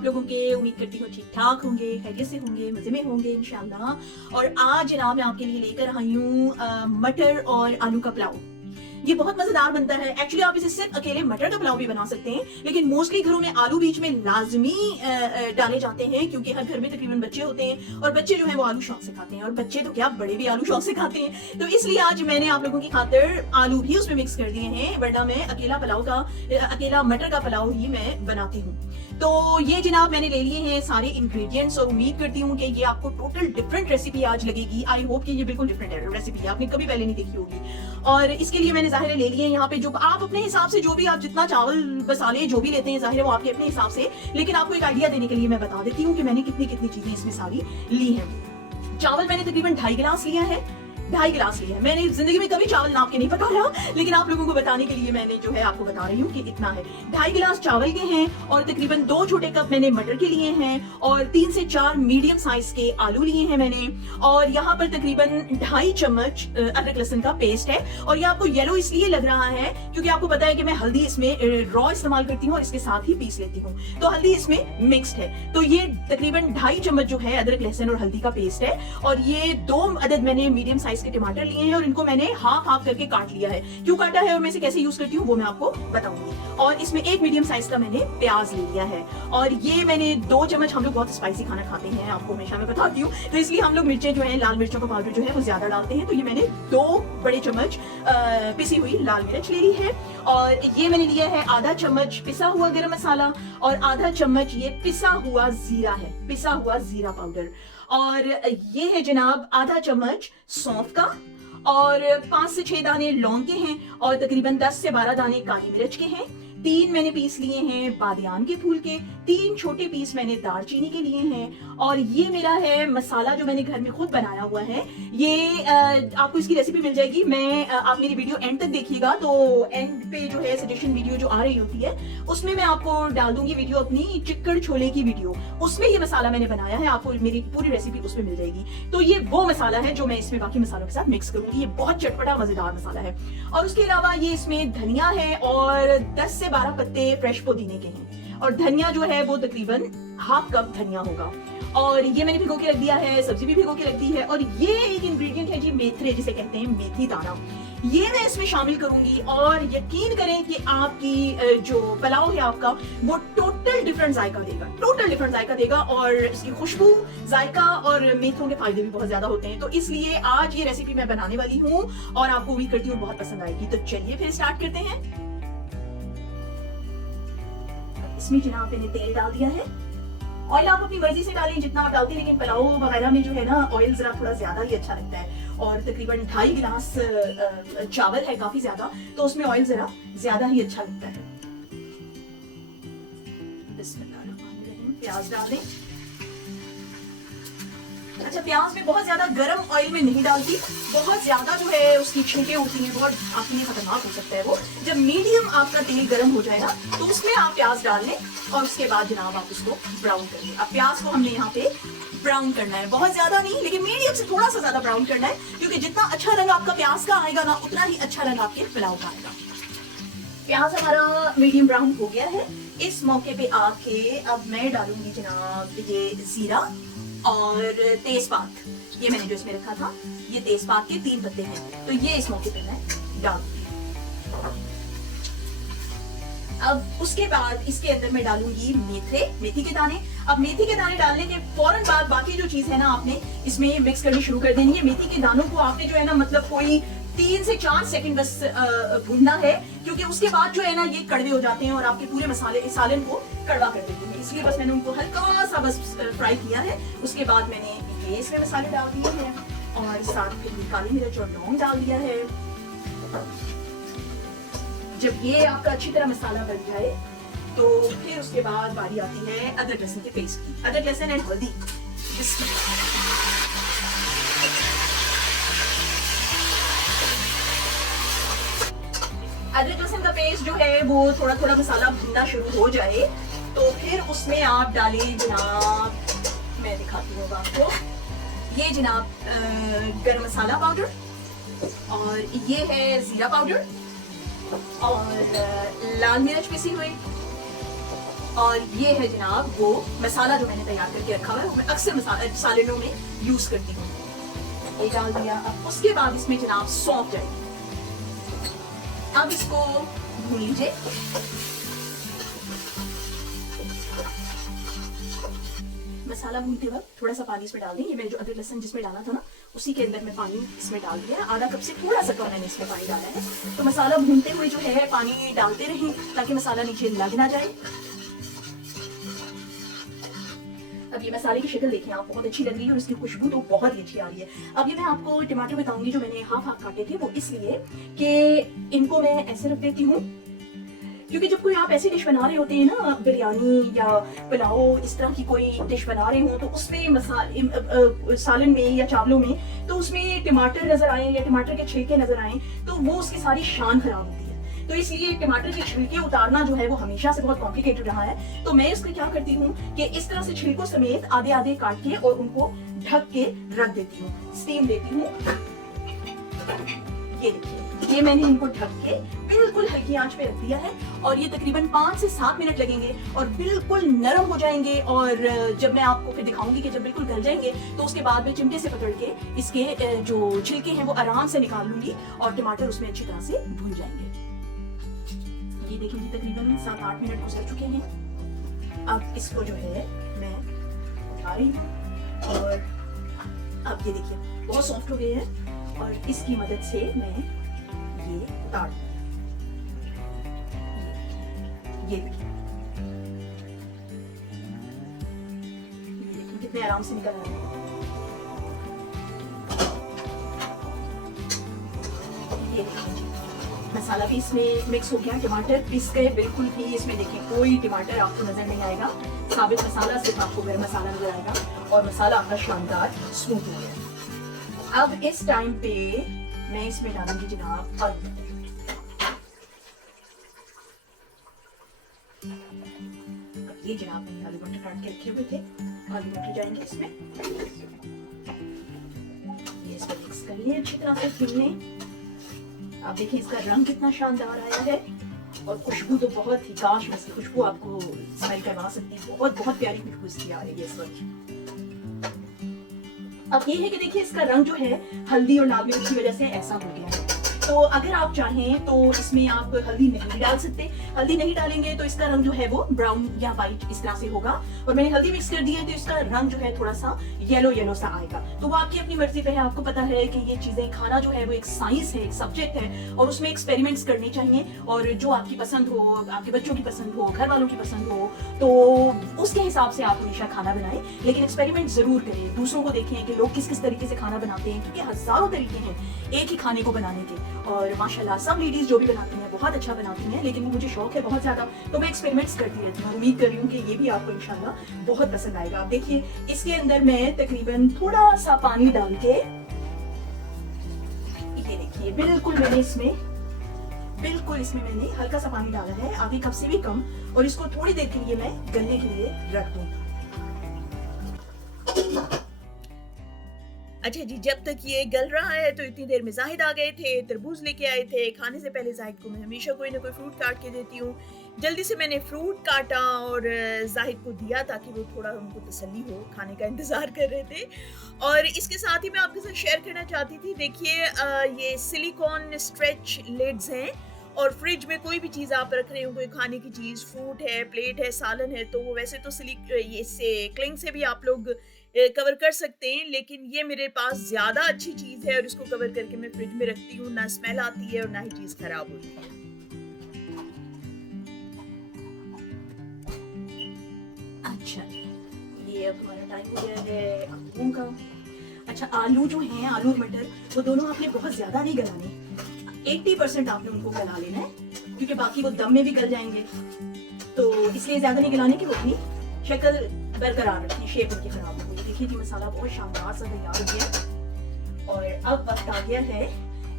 आप लोगों के? उम्मीद करती हूँ ठीक ठाक होंगे, खैरियत से होंगे, मजे में होंगे इंशाल्लाह। और आज जनाब मैं आपके लिए लेकर आई हूँ मटर और आलू का पुलाव। ये बहुत मजेदार बनता है। एक्चुअली आप इसे सिर्फ अकेले मटर का पुलाव भी बना सकते हैं, लेकिन मोस्टली घरों में आलू बीच में लाजमी डाले जाते हैं, क्योंकि हर घर में तकरीबन बच्चे होते हैं और बच्चे जो है वो आलू शौक से खाते हैं, और बच्चे तो क्या बड़े भी आलू शौक से खाते हैं। तो इसलिए आज मैंने आप लोगों की खातिर आलू भी उसमें मिक्स कर दिए हैं, वरना मैं अकेला मटर का पुलाव ही मैं बनाती हूँ। तो ये जनाब मैंने ले लिए हैं सारे इंग्रेडिएंट्स, और उम्मीद करती हूँ कि ये आपको टोटल डिफरेंट रेसिपी आज लगेगी। आई होप कि ये बिल्कुल डिफरेंट है रेसिपी, आपने कभी पहले नहीं देखी होगी। और इसके लिए मैंने जाहिर ले लिए यहाँ पे, जो आप अपने हिसाब से जो भी आप जितना चावल मसाले जो भी लेते हैं जाहिर है वो आपके अपने हिसाब से, लेकिन आपको एक आइडिया देने के लिए मैं बता देती हूँ कि मैंने कितनी कितनी चीजें इसमें सारी ली हैं। चावल मैंने तकरीबन 2.5 गिलास लिया है, 2.5 गिलास लिया है। मैंने जिंदगी में कभी चावल नाप के नहीं पकाया, लेकिन आप लोगों को बताने के लिए मैंने जो है आपको बता रही हूँ कि इतना है। 2.5 गिलास चावल के हैं, और तकरीबन 2 छोटे कप मैंने मटर के लिए हैं, और 3 से 4 मीडियम साइज के आलू लिए हैं मैंने, और यहाँ पर तकरीबन 2.5 चम्मच अदरक लहसुन का पेस्ट है। और ये आपको येलो इसलिए लग रहा है क्योंकि आपको पता है कि मैं हल्दी इसमें रॉ इस्तेमाल करती हूँ और इसके साथ ही पीस लेती हूँ, तो हल्दी इसमें मिक्स्ड है। तो ये तकरीबन 2.5 चम्मच जो है अदरक लहसुन और हल्दी का पेस्ट है। और ये 2 अदद मैंने मीडियम साइज के टमाटर लिए हैं, और इनको मैंने हाफ हाफ करके काट लिया है। क्यों काटा है और मैं इसे कैसे यूज करती हूँ वो मैं आपको बताऊंगी। और इसमें 1 मीडियम साइज का मैंने प्याज ले लिया है, और ये मैंने 2 चम्मच, हम लोग बहुत स्पाइसी खाना खाते हैं आपको हमेशा मैं बताती हूँ, तो इसलिए हम लोग मिर्चें जो है लाल मिर्चों का पाउडर जो है वो ज्यादा डालते हैं, तो ये मैंने 2 बड़े चम्मच पिसी हुई लाल मिर्च ले ली है। और ये मैंने लिया है आधा चम्मच पिसा हुआ गरम मसाला, और आधा चम्मच ये पिसा हुआ जीरा है, पिसा हुआ जीरा पाउडर। और ये है जनाब आधा चम्मच सौंफ का, और 5 से 6 दाने लौंग के हैं, और तकरीबन 10 से 12 दाने काली मिर्च के हैं। 3 मैंने पीस लिए हैं बादियान के फूल के, 3 छोटे पीस मैंने दालचीनी के लिए हैं। और ये मेरा है मसाला जो मैंने घर में खुद बनाया हुआ है। ये आपको इसकी रेसिपी मिल जाएगी, मैं आप मेरी वीडियो एंड तक देखिएगा, तो एंड पे जो है सजेशन वीडियो जो आ रही होती है उसमें मैं आपको डाल दूंगी वीडियो, अपनी चिक्कड़ छोले की वीडियो, उसमें ये मसाला मैंने बनाया है, आपको मेरी पूरी रेसिपी उसमें मिल जाएगी। तो ये वो मसाला है जो मैं इसमें बाकी मसालों के साथ मिक्स करूंगी। ये बहुत चटपटा मजेदार मसाला है। और उसके अलावा ये इसमें धनिया है, और 10 से 12 पत्ते फ्रेश पुदीने के हैं, और धनिया जो है वो तकरीबन हाफ कप धनिया होगा। और ये मैंने भिगो के रख दिया है, सब्जी भी भिगो के रख दी है। और ये एक इंग्रेडिएंट है जी मेथरे, जिसे कहते हैं मेथी दाना, ये मैं इसमें शामिल करूंगी। और यकीन करें कि आपकी जो पुलाव है आपका वो टोटल डिफरेंट जायका देगा, टोटल डिफरेंट जायका देगा, और इसकी खुशबू, जायका और मेथरों के फायदे भी बहुत ज्यादा होते हैं। तो इसलिए आज ये रेसिपी मैं बनाने वाली हूँ, और आपको उम्मीद करती हूँ बहुत पसंद आएगी। तो चलिए फिर स्टार्ट करते हैं। इसमें जनाब मैंने तेल डाल दिया है। ऑयल आप अपनी मर्जी से डालें जितना आप डालते हैं, लेकिन पुलाव वगैरह में जो है ना ऑयल जरा थोड़ा ज्यादा ही अच्छा लगता है। और तकरीबन 2.5 गिलास चावल है, काफी ज्यादा, तो उसमें ऑयल जरा ज्यादा ही अच्छा लगता है। बिस्मिल्लाहिर्रहमानिर्रहीम। प्याज डाल दें। अच्छा, प्याज में बहुत ज्यादा गर्म ऑयल में नहीं डालती, बहुत ज्यादा जो है उसकी छिलके होती हैं, बहुत आपके लिए खतरनाक हो सकता है वो। जब मीडियम आपका तेल गर्म हो जाए ना, तो उसमें आप प्याज डाल लें, और उसके बाद जनाब आप उसको ब्राउन कर लें। अब प्याज को हमने यहाँ पे ब्राउन करना है, बहुत ज्यादा नहीं, लेकिन मीडियम से थोड़ा सा ज्यादा ब्राउन करना है, क्योंकि जितना अच्छा रंग आपका प्याज का आएगा ना, उतना ही अच्छा रंग आपके पुलाव का आएगा। प्याज हमारा मीडियम ब्राउन हो गया है। इस मौके पे आके अब मैं डालूंगी जनाब ये जीरा और तेजपात, ये मैंने जो इसमें रखा था, ये तेजपात के 3 पत्ते हैं, तो ये इस मौके पे मैं डालूंगी। अब उसके बाद इसके अंदर मैं डालूंगी मेथी के दाने। अब मेथी के दाने डालने के फौरन बाद बाकी जो चीज है ना आपने इसमें मिक्स करनी शुरू कर देनी है। मेथी के दानों को आपने जो है ना मतलब कोई 3 से 4 सेकंड बस भूनना है, क्योंकि उसके बाद जो है ना ये कड़वे हो जाते हैं और आपके पूरे मसाले सालन को कड़वा कर देते हैं, इसलिए बस मैंने उनको हल्का सा बस फ्राई किया है। उसके बाद मैंने ये इसमें मसाले डाल दिए हैं, और साथ में काली मिर्च और लौंग डाल दिया है। जब ये आपका अच्छी तरह मसाला बन जाए तो फिर उसके बाद बारी आती है अदरक लहसुन के पेस्ट की। अदरक लहसुन एंड हल्दी। अदरक लहसुन का पेस्ट जो है वो थोड़ा थोड़ा मसाला भुनना शुरू हो जाए तो फिर उसमें आप डालें जनाब, मैं दिखाती हूँ आपको, ये जनाब गरम मसाला पाउडर, और ये है जीरा पाउडर, और लाल मिर्च पिसी हुई, और ये है जनाब वो मसाला जो मैंने तैयार करके रखा हुआ है, वो मैं अक्सर सालनों में यूज करती हूँ। ये डाल दिया। अब उसके बाद इसमें जनाब सौंफ जाएगी। अब इसको भून लीजिए। मसाला भूनते वक्त थोड़ा सा पानी इसमें डाल दें। ये मैंने जो अदरक लहसुन जिसमें डाला था ना, उसी के अंदर मैं पानी इसमें डाल दिया। आधा कप से थोड़ा सा कम मैंने इसमें पानी डाला है। तो मसाला भूनते हुए जो है पानी डालते रहें ताकि मसाला नीचे लग ना जाए। अब ये मसाले की शक्ल देखिए आप, बहुत अच्छी लग रही है और इसकी खुशबू तो बहुत ही अच्छी आ रही है। अब ये मैं आपको टमाटर बताऊंगी जो मैंने हाफ हाफ काटे थे, वो इसलिए कि इनको मैं ऐसे रख देती हूँ क्योंकि जब कोई आप ऐसी डिश बना रहे होते हैं ना, बिरयानी या पुलाव, इस तरह की कोई डिश बना रहे हो, तो उसमें सालन में या चावलों में तो उसमें टमाटर नजर आए या टमाटर के छिलके नजर आए तो वो उसकी सारी शान खराब होती है। तो इसलिए टमाटर के छिलके उतारना जो है वो हमेशा से बहुत कॉम्प्लिकेटेड रहा है। तो मैं इसको क्या करती हूँ कि इस तरह से छिलकों समेत आधे आधे काट के और उनको ढक के रख देती हूँ, स्टीम देती हूँ। ये देखिए, ये मैंने इनको ढक के बिल्कुल हल्की आंच पे रख दिया है और ये तकरीबन 5 से 7 मिनट लगेंगे और बिल्कुल नरम हो जाएंगे। और जब मैं आपको फिर दिखाऊंगी कि जब बिल्कुल गल जाएंगे तो उसके बाद मैं चिमटे से पकड़ के इसके जो छिलके हैं वो आराम से निकाल लूंगी और टमाटर उसमें अच्छी तरह से भून जाएंगे। ये देखिए जी, तकरीबन 7-8 मिनट गुजर चुके हैं। अब इसको जो है मैं उठा रही हूँ और अब ये देखिए बहुत सॉफ्ट हो गए हैं और इसकी मदद से मैं ये उतार, ये देखिए कितने आराम से निकल रहे हैं। ये देखिए मसाला भी इसमें मिक्स हो गया, टमाटर पिस गए बिल्कुल भी। इसमें देखिए कोई टमाटर आपको नजर नहीं आएगा, साबित मसाला सिर्फ आपको गरम मसाला नजर आएगा और मसाला आपका शानदार स्मूथ हो गया। अब इस टाइम पे मैं इसमें डालूंगी जनाब आलू। ये जनाब मैंने आलू मटर काट के रखे हुए थे, आलू मटर जाएंगे इसमें। ये इसमें मिक्स कर लिए अच्छी तरह से भूनने। आप देखिए इसका रंग कितना शानदार आया है और खुशबू तो बहुत ही, काश मैं इसकी खुशबू आपको स्मेल करवा सकती हूँ। बहुत प्यारी खुशबू इसकी आ रही है इस वक्त। अब ये है कि देखिए इसका रंग जो है हल्दी और लाल मिर्च की वजह से ऐसा हो गया है। तो अगर आप चाहें तो इसमें आप हल्दी नहीं डाल सकते। हल्दी नहीं डालेंगे तो इसका रंग जो है वो ब्राउन या व्हाइट इस तरह से होगा। और मैंने हल्दी मिक्स कर दी है तो इसका रंग जो है थोड़ा सा येलो येलो सा आएगा। तो वो आपकी अपनी मर्जी पे है। आपको पता है कि ये चीजें, खाना जो है वो एक साइंस है, एक सब्जेक्ट है और उसमें एक्सपेरिमेंट्स करने चाहिए। और जो आपकी पसंद हो, आपके बच्चों की पसंद हो, घर वालों की पसंद हो, तो उसके हिसाब से आप हमेशा खाना बनाएं। लेकिन एक्सपेरिमेंट जरूर करें, दूसरों को देखें कि लोग किस किस तरीके से खाना बनाते हैं, क्योंकि हजारों तरीके हैं एक ही खाने को बनाने के। और माशाल्लाह सब लेडीज जो भी बनाती हैं बहुत अच्छा बनाती हैं, लेकिन वो मुझे शौक है बहुत ज्यादा, तो मैं एक्सपेरिमेंट्स करती रहती हूँ। उम्मीद कर रही हूँ कि ये भी आपको इंशाल्लाह बहुत पसंद आएगा। आप देखिए इसके अंदर मैं तकरीबन थोड़ा सा पानी डाल के, ये देखिए बिल्कुल इसमें मैंने हल्का सा पानी डाला है, आधे कप से भी कम। और इसको थोड़ी देर के लिए मैं गलने के लिए रख दूँ। अच्छा जी, जब तक ये गल रहा है तो इतनी देर में जाहिद आ गए थे, तरबूज लेके आए थे। खाने से पहले जाहिद को मैं हमेशा कोई ना कोई फ्रूट काट के देती हूँ। जल्दी से मैंने फ्रूट काटा और जाहिद को दिया ताकि वो थोड़ा उनको तसल्ली हो, खाने का इंतज़ार कर रहे थे। और इसके साथ ही मैं आपके साथ शेयर करना चाहती थी, देखिए ये सिलिकॉन स्ट्रेच लिड्स हैं और फ्रिज में कोई भी चीज़ आप रख रहे हो, कोई खाने की चीज़, फ्रूट है, प्लेट है, सालन है, तो वो वैसे तो इससे क्लिंग से भी आप लोग कवर कर सकते हैं, लेकिन ये मेरे पास ज़्यादा अच्छी चीज़ है और इसको कवर करके मैं फ्रिज में रखती हूँ। ना स्मेल आती है और ना ही चीज़ खराब होती है। अच्छा, ये अब हमारा टाइम हो गया है आलू का। अच्छा, आलू जो हैं, आलू मटर, वो दोनों आपने बहुत ज्यादा नहीं गलाने, 80% आपने उनको गला लेना है, क्योंकि बाकी वो दम में भी गल जाएंगे। तो इसलिए ज्यादा नहीं गलाने की, वो अपनी शक्ल बरकरार रखनी, शेप उनकी खराब हो गई। देखिए जी मसाला बहुत शानदार सा तैयार हो गया और अब वक्त आ गया है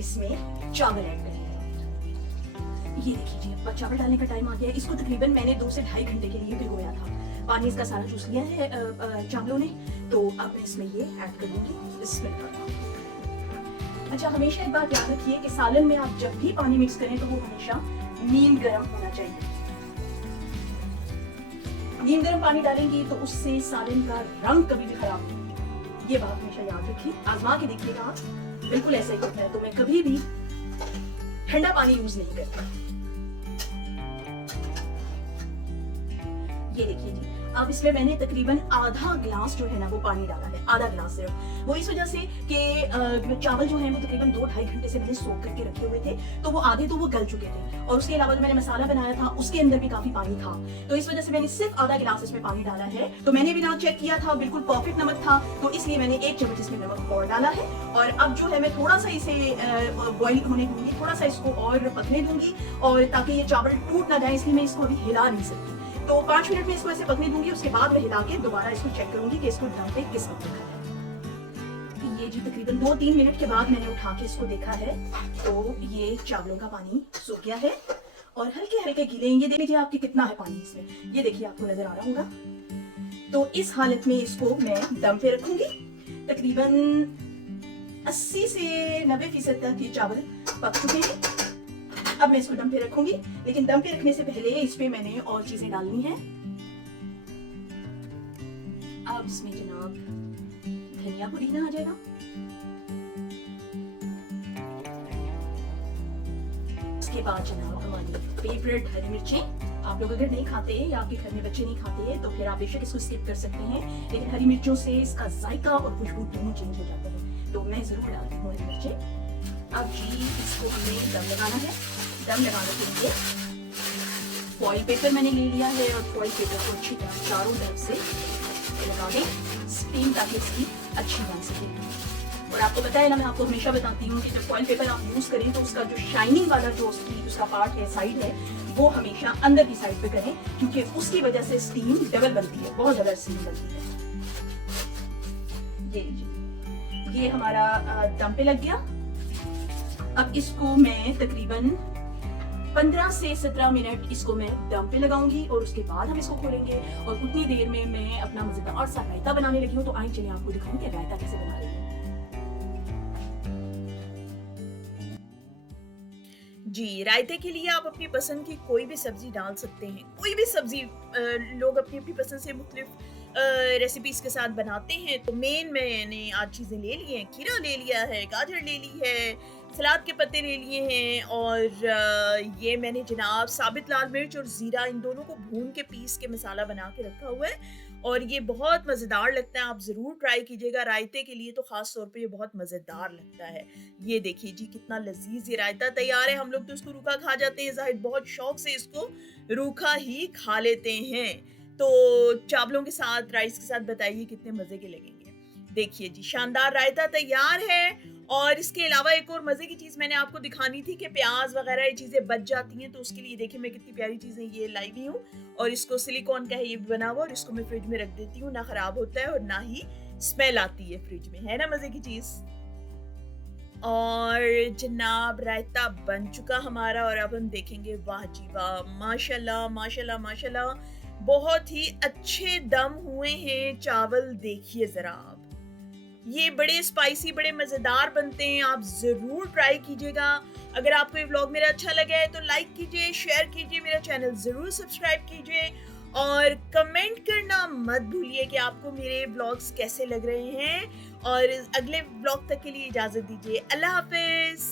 इसमें चावल ऐड करने का। ये देखिए जी अब चावल डालने का टाइम आ गया है। इसको तकरीबन मैंने 2 से ढाई घंटे के लिए भिगोया था। पानी इसका सारा चूस लिया है चावलों ने, तो अब मैं इसमें ये ऐड कर दूंगी। इसमें अच्छा, हमेशा एक बात याद रखिए कि सालन में आप जब भी पानी मिक्स करें तो वो हमेशा नीम गर्म होना चाहिए। नीम गर्म पानी डालेंगी तो उससे सालन का रंग कभी भी खराब नहीं होगा। ये बात हमेशा याद रखिए, आजमा के देखिएगा आप, बिल्कुल ऐसा ही होता है। तो मैं कभी भी ठंडा पानी यूज नहीं करती। ये देखिए जी, अब इसमें मैंने तकरीबन आधा ग्लास जो है ना वो पानी डाला है, आधा ग्लास सिर्फ। वो इस वजह से कि चावल जो है वो तकरीबन 2-2.5 घंटे से मैंने सोख करके रखे हुए थे, तो वो आधे तो वो गल चुके थे, और उसके अलावा जो मैंने मसाला बनाया था उसके अंदर भी काफी पानी था, तो इस वजह से मैंने सिर्फ आधा गिलास इसमें पानी डाला है। तो मैंने भी ना चेक किया था, बिल्कुल परफेक्ट नमक था, तो इसलिए मैंने 1 चम्मच इसमें नमक और डाला है। और अब जो है मैं थोड़ा सा इसे बॉईल होने दूंगी, थोड़ा सा इसको और पकने दूंगी, और ताकि ये चावल टूट ना जाए, इसलिए मैं इसको अभी हिला नहीं सकती। तो 5 मिनट में इसको ऐसे पकने दूंगी, उसके बाद मैं हिला के दोबारा इसको चेक करूंगी कि इसको दम पे किस वक्त रखा है। ये जी तकरीबन 2-3 मिनट के बाद मैंने उठा के इसको देखा है, तो ये चावलों का पानी सूख गया है और हल्के हल्के गीले। ये देख लीजिए आपके कितना है पानी इसमें, ये देखिए आपको नजर आ रहा होगा। तो इस हालत में इसको मैं दम पे रखूंगी। तकरीबन 80 से 90% तक ये चावल पक चुके हैं। अब मैं इसको दम पे रखूंगी, लेकिन दम पे रखने से पहले इस पे मैंने और चीजें डालनी है। अब इसमें जनाब धनिया पुदीना आ जाएगा, उसके बाद जनाब हमारी फेवरेट हरी मिर्चें। आप लोग अगर नहीं खाते या आपके घर में बच्चे नहीं खाते तो फिर आप बेशक इसको स्किप कर सकते हैं, लेकिन हरी मिर्चों से इसका जायका और खुशबू दोनों चेंज हो जाते हैं, तो मैं जरूर डालती हूँ हरी मिर्चें। अब जी इसको हमें दम लगाना है। दम लगाने के लिए फॉइल पेपर मैंने ले लिया है, और फॉइल पेपर को अच्छी तरह चारों तरफ से लगा दें स्टीम, ताकि इसकी अच्छी बन सके। और आपको पता है ना, मैं आपको हमेशा बताती हूँ कि जब फॉइल पेपर आप यूज करें तो उसका जो शाइनिंग वाला जो उसका पार्ट है, साइड है, वो हमेशा अंदर की साइड पे करें, क्योंकि उसकी वजह से स्टीम डबल बनती है, बहुत ज्यादा स्टीम बनती है। ये हमारा दम पे लग गया। अब इसको मैं तकरीबन 15 से 17 मिनट इसको मैं दम पे लगाऊंगी, और उसके बाद हम इसको खोलेंगे। और उतनी देर में मैं अपना मजेदार सा रायता बनाने लगी हूँ, तो आइए चलिए आपको दिखाऊं कि रायता कैसे बना रही हूँ। जी, रायते के लिए आप अपनी पसंद की कोई भी सब्जी डाल सकते हैं। कोई भी सब्जी लोग अपनी अपनी पसंद से मुख्तलिफ रेसिपीज के साथ बनाते हैं। तो मैंने आज चीज़ें ले ली हैं, खीरा ले लिया है, गाजर ले ली है, सलाद के पत्ते ले लिए हैं, और ये मैंने जनाब साबित लाल मिर्च और ज़ीरा, इन दोनों को भून के पीस के मसाला बना के रखा हुआ है, और ये बहुत मज़ेदार लगता है। आप ज़रूर ट्राई कीजिएगा, रायते के लिए तो ख़ास तौर पे ये बहुत मज़ेदार लगता है। ये देखिए जी कितना लजीज ये रायता तैयार है। हम लोग तो इसको रूखा खा जाते हैं, ज़ाहिर बहुत शौक से इसको रूखा ही खा लेते हैं। तो चावलों के साथ, राइस के साथ बताइए कितने मज़े के लगेंगे। देखिए जी शानदार रायता तैयार है। और इसके अलावा एक और मज़े की चीज़ मैंने आपको दिखानी थी कि प्याज वगैरह ये चीज़ें बच जाती हैं, तो उसके लिए देखिए मैं कितनी प्यारी चीज़ें ये लाई हुई हूँ, और इसको सिलिकॉन का है ये बना हुआ, और इसको मैं फ्रिज में रख देती हूँ, ना ख़राब होता है और ना ही स्मेल आती है फ्रिज में, है ना मज़े की चीज़। और जनाब रायता बन चुका हमारा, और अब हम देखेंगे, वाह जी वाह, माशाल्लाह माशाल्लाह माशाल्लाह, बहुत ही अच्छे दम हुए हैं चावल। देखिए जरा आप, ये बड़े स्पाइसी, बड़े मज़ेदार बनते हैं, आप ज़रूर ट्राई कीजिएगा। अगर आपको ये व्लॉग मेरा अच्छा लगा है तो लाइक कीजिए, शेयर कीजिए, मेरा चैनल ज़रूर सब्सक्राइब कीजिए, और कमेंट करना मत भूलिए कि आपको मेरे व्लॉग्स कैसे लग रहे हैं। और अगले व्लॉग तक के लिए इजाज़त दीजिए। अल्लाह हाफ़िज़।